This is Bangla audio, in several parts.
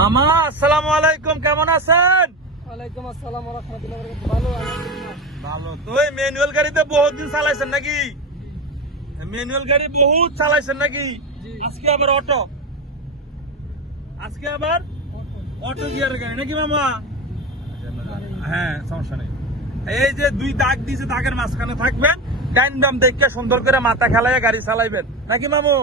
মামা আসসালামু আলাইকুম কেমন আছেন? ওয়ালাইকুম আসসালাম ওয়া রাহমাতুল্লাহি ওয়া বারাকাতুহু ভালো আলহামদুলিল্লাহ ভালো। তো ম্যানুয়াল গাড়িতে বহুত দিন চালাইছেন নাকি? ম্যানুয়াল গাড়ি বহুত চালাইছেন নাকি? আজকে আবার অটো আজকে আবার অটো। গিয়ার গাড়ি নাকি মামা? হ্যাঁ সমস্যা নেই। এই যে দুই দাগ দিয়েছে দাগের মাঝখানে থাকবেন ডাইন দেখে সুন্দর করে মাথা খেলায় গাড়ি চালাইবেন। নাকি মামু?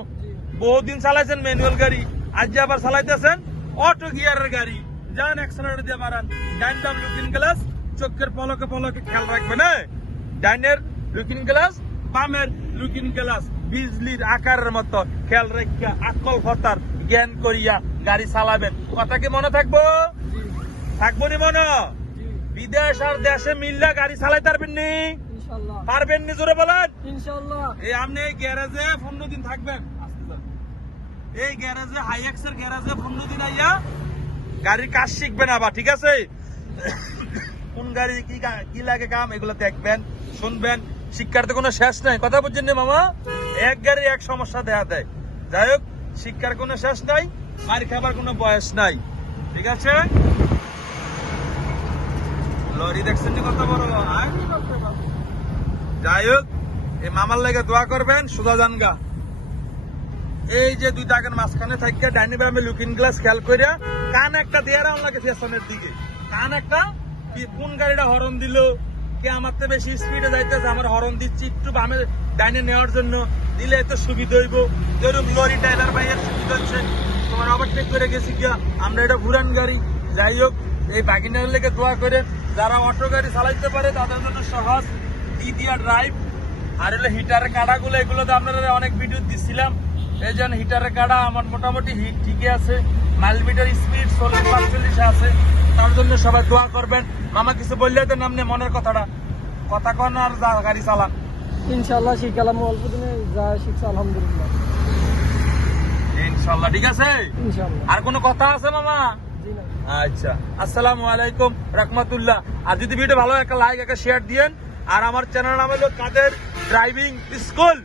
বহুদিন চালাইছেন ম্যানুয়াল গাড়ি আজ যে আবার চালাইতেছেন? অটো গিয়ারের গাড়ি। যান অ্যাক্সেলারেটর দিয়ে বাড়ান ডাইন ডাম লুকিং গ্লাস চোখের পলকে পলকে খেয়াল রাখবেন হ্যাঁ? ডাইনের লুকিং গ্লাস বামের লুকিং গ্লাস বিজলির আকারের মতো। খেয়াল রাখিয়া আকল ফতার জ্ঞান করিয়া গাড়ি চালাবেন। কথা কি মনে থাকব? থাকব নি মনে? বিদেশ আর দেশে মিললে গাড়ি চালাই পারবেন নি? পারবেন নি জোরে বলেন? এই আপনি গ্যারেজে পনেরো দিন থাকবেন। এই গ্যারেজে হাইএক্স এর গ্যারেজে পনেরো দিন আইয়া গাড়ির কাজ শিখবেন আবার, ঠিক আছে? কোন গাড়ি, কি কি লাগে কাম, এগুলো দেখবেন, শুনবেন। শিক্ষার তো কোনো শেষ নাই। কথা বুঝছেন না মামা? এক গাড়ি এক সমস্যা দেখা দেয়। যাই হোক, শিক্ষার কোনো শেষ নাই মার খাবার কোনো বয়স নাই। ঠিক আছে? লরি দেখছেন কত বড়? যাই হোক, এই মামার লেগে দোয়া করবেন সুদা জানগা। এই যে দুই দাগের মাঝখানে থাকে ডাইনি ব্রামে লুকিং গ্লাস খেয়াল করিয়া কান একটা দিয়ে রাউন লাগে পেছনের দিকে। কান একটা কোন গাড়িটা হরন দিল? কে আমার তো বেশি স্পিডে যাইতেছে, আমার হরন দিচ্ছি একটু বামে ডাইনে নেওয়ার জন্য। দিলে এত সুবিধা হইব। ধরুন লরি টাইলার ভাইয়ের সুবিধা হচ্ছে। তোমার ওভারটেক করে গেছি গিয়া। আমরা এটা ঘুরান গাড়ি। যাই হোক, এই বাগিনার লেগে দোয়া করে যারা অটো গাড়ি চালাইতে পারে তাদের জন্য সহজ ইদিয়া ড্রাইভ আর হলো হিটারের কাড়াগুলো এগুলো তো আপনারা অনেক ভিডিও দিছিলাম। এই জন্য হিটারের কাড়া আমার মোটামুটি হিট ঠিকই আছে। মাইল মিটার স্পিড চল্লিশ পাঁচচল্লিশে আছে। তার জন্য সবাই দোয়া করবেন। মামা কিছু বললে তো নামনে মনের কথাটা। কথা কন আর যা গাড়ি চালান। ইনশাআল্লাহ শিখালাম অল্প দিনে যা শিখছে আলহামদুলিল্লাহ। ইনশাল্লাহ ঠিক আছে? ইনশাআল্লাহ। আর কোনো কথা আছে মামা? আচ্ছা। আসসালামু আলাইকুম রহমতুল্লাহ। আর যদি ভিডিও ভালো একটা লাইক একটা শেয়ার দিয়েন। আর আমার চ্যানেল নাম হলো কাদের ড্রাইভিং স্কুল